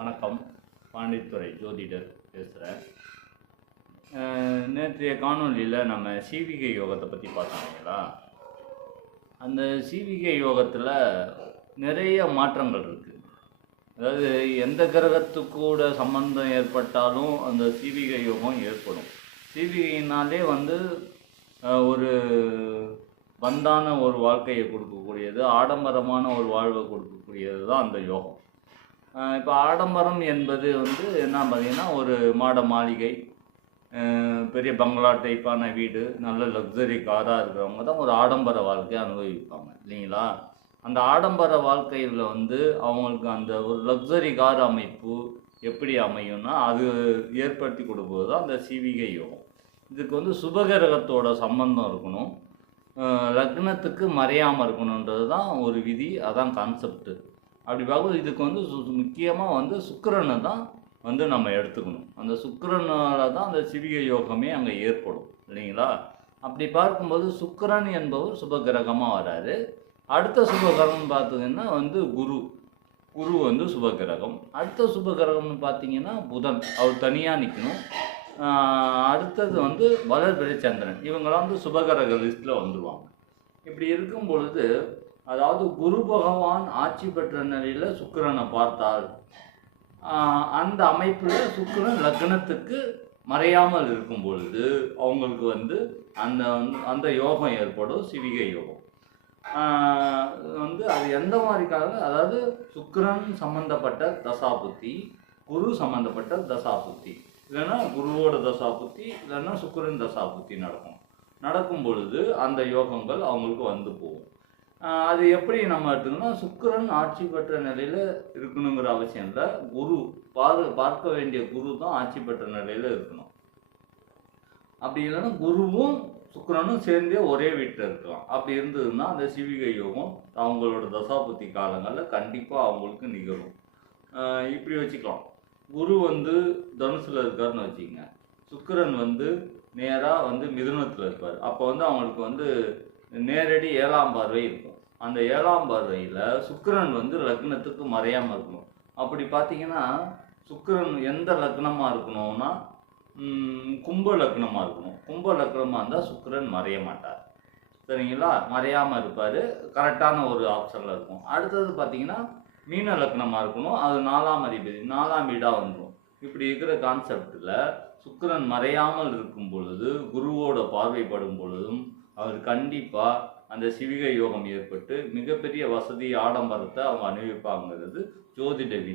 வணக்கம். பாண்டித்துறை ஜோதிடர் பேசுகிறேன். நேற்றைய காணொலியில் நம்ம சீவிகை யோகத்தை பற்றி பார்த்தோம்ங்களா. அந்த சீவிகை யோகத்தில் நிறைய மாற்றங்கள் இருக்குது. அதாவது எந்த கிரகத்துக்கூட சம்பந்தம் ஏற்பட்டாலும் அந்த சீவிகை யோகம் ஏற்படும். சீவிகையினாலே ஒரு வந்தான ஒரு வாழ்க்கையை கொடுக்கக்கூடியது, ஆடம்பரமான ஒரு வாழ்வை கொடுக்கக்கூடியது தான் அந்த யோகம். இப்போ ஆடம்பரம் என்பது என்ன பார்த்தீங்கன்னா, ஒரு மாட மாளிகை, பெரிய பங்களா டைப்பான வீடு, நல்ல லக்ஸரி காராக இருக்கிறவங்க தான் ஒரு ஆடம்பர வாழ்க்கையை அனுபவிப்பாங்க இல்லைங்களா. அந்த ஆடம்பர வாழ்க்கையில் அவங்களுக்கு அந்த ஒரு லக்ஸரி கார் அமைப்பு எப்படி அமையும்னா, அது ஏற்படுத்தி கொடுப்பது தான் அந்த சீவிகை யோகம். இதுக்கு சுபகிரகத்தோட சம்பந்தம் இருக்கணும், லக்னத்துக்கு மறையாமல் இருக்கணுன்றது தான் ஒரு விதி, அதான் கான்செப்டு. அப்படி பார்க்கும்போது இதுக்கு முக்கியமாக சுக்கிரனை தான் நம்ம எடுத்துக்கணும். அந்த சுக்கிரனால தான் அந்த சீவிகை யோகமே அங்கே ஏற்படும் இல்லைங்களா. அப்படி பார்க்கும்போது சுக்கிரன் என்பவர் சுபகிரகமாக வராரு. அடுத்த சுபகிரகம்னு பார்த்தீங்கன்னா குரு சுபகிரகம். அடுத்த சுபகிரகம்னு பார்த்தீங்கன்னா புதன், அவர் தனியாக நிற்கணும். அடுத்தது வளர்பிறை சந்திரன், இவங்களாம் சுபகிரக லிஸ்ட்டில் வந்துடுவாங்க. இப்படி இருக்கும் பொழுது, அதாவது குரு பகவான் ஆட்சி பெற்ற நிலையில் சுக்கிரனை பார்த்தால், அந்த அமைப்பில் சுக்கிரன் லக்னத்துக்கு மறையாமல் இருக்கும் பொழுது அவங்களுக்கு அந்த யோகம் ஏற்படும், சிவிகை யோகம். அது எந்த மாதிரி காலம், அதாவது சுக்கிரன் சம்பந்தப்பட்ட தசாபுத்தி, குரு சம்பந்தப்பட்ட தசாபுத்தி, இல்லைன்னா குருவோட தசாபுத்தி, இல்லைன்னா சுக்கிரன் தசாபுத்தி நடக்கும் பொழுது அந்த யோகங்கள் அவங்களுக்கு போகும். அது எப்படி நம்ம எடுத்துக்கணும்னா, சுக்கிரன் ஆட்சி பெற்ற நிலையில் இருக்கணுங்கிற அவசியம் இல்லை. குரு பார்க்க வேண்டிய குரு தான் ஆட்சி பெற்ற நிலையில் இருக்கணும். அப்படி இல்லைன்னா குருவும் சுக்கிரனும் சேர்ந்தே ஒரே வீட்டில் இருக்கலாம். அப்படி இருந்ததுன்னா அந்த சிவிகை யோகம் அவங்களோட தசாபுத்தி காலங்களில் கண்டிப்பாக அவங்களுக்கு நிகழும். இப்படி வச்சுக்கலாம். குரு தனுசில் இருக்காருன்னு வச்சுக்கோங்க, சுக்கிரன் நேராக மிதுனத்தில் இருப்பார். அப்போ அவங்களுக்கு நேரடி 7ஆம் பார்வை இருக்கும். அந்த 7ஆம் பார்வையில் சுக்கிரன் லக்னத்துக்கு மறையாமல் இருக்கணும். அப்படி பார்த்தீங்கன்னா சுக்கிரன் எந்த லக்னமாக இருக்கணும்னா, கும்ப லக்னமாக இருக்கணும். கும்ப லக்னமாக இருந்தால் சுக்கிரன் மறைய மாட்டார், சரிங்களா. மறையாமல் இருப்பார், கரெக்டான ஒரு ஆப்ஷனில் இருக்கும். அடுத்தது பார்த்தீங்கன்னா மீன லக்னமாக இருக்கணும், அது 4ஆம் அதிபதி, 4ஆம் வீடாக வந்துடும். இப்படி இருக்கிற கான்செப்டில் சுக்கிரன் மறையாமல் இருக்கும் பொழுது, குருவோட பார்வைப்படும் பொழுதும் அவர் கண்டிப்பாக அந்த சிவிகை யோகம் ஏற்பட்டு மிகப்பெரிய வசதி ஆடம்பரத்தை அவங்க அனுபவிப்பாங்கிறது ஜோதிட விதி.